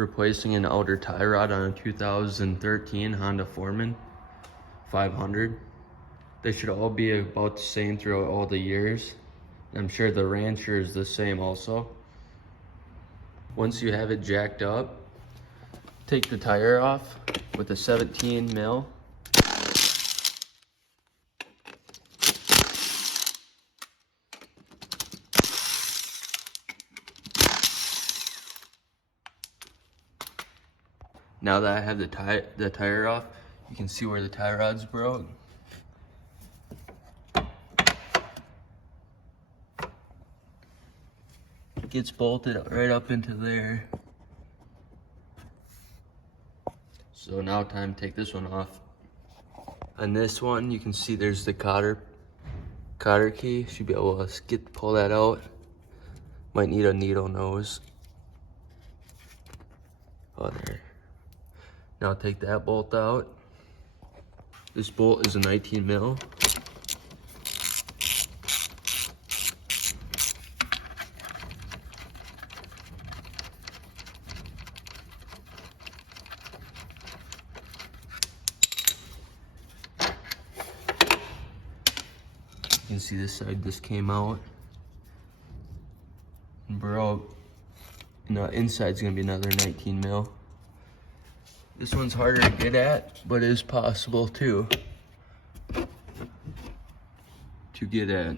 replacing an outer tie rod on a 2013 Honda Foreman 500. They should all be about the same throughout all the years. I'm sure the Rancher is the same also. Once you have it jacked up, take the tire off with a 17 mil. Now that I have the tire off, you can see where the tie rod's broke. It gets bolted right up into there. So now time to take this one off. On this one, you can see there's the cotter key. Should be able to pull that out. Might need a needle nose. Oh, there. Now take that bolt out. This bolt is a 19 mil. You can see this side just came out and broke. And the inside's gonna be another 19 mil. This one's harder to get at, but it is possible too to get at.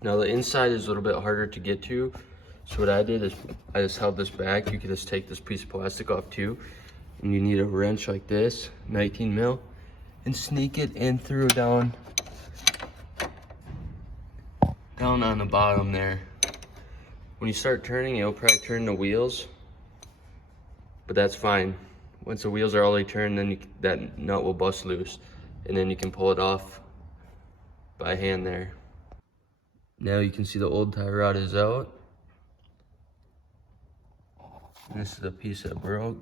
Now the inside is a little bit harder to get to. So what I did is I just held this back. You can just take this piece of plastic off too. And you need a wrench like this, 19 mil, and sneak it in through down on the bottom there. When you start turning, it'll probably turn the wheels, but that's fine. Once the wheels are all the way turned, then that nut will bust loose, and then you can pull it off by hand there. Now you can see the old tie rod is out. And this is the piece that broke.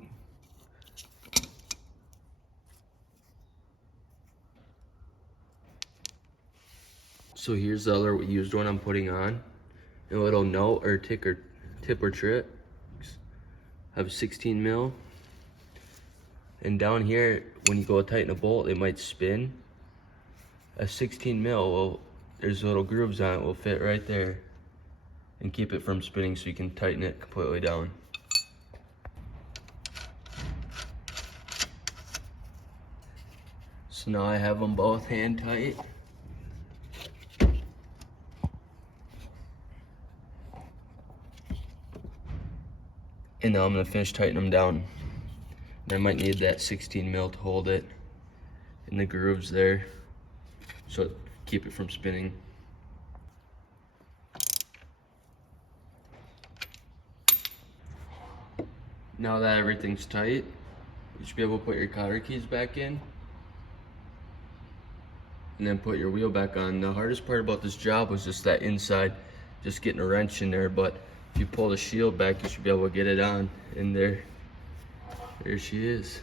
So here's the other used one I'm putting on. A little note or tip or trip. I have 16 mil. And down here, when you go to tighten a bolt, it might spin. A 16 mil, there's little grooves on it, will fit right there and keep it from spinning, so you can tighten it completely down. So now I have them both hand tight. And now I'm gonna finish tightening them down. And I might need that 16 mil to hold it in the grooves there, so keep it from spinning. Now that everything's tight, you should be able to put your cotter keys back in and then put your wheel back on. The hardest part about this job was just that inside, just getting a wrench in there, but if you pull the shield back, you should be able to get it on. And there she is.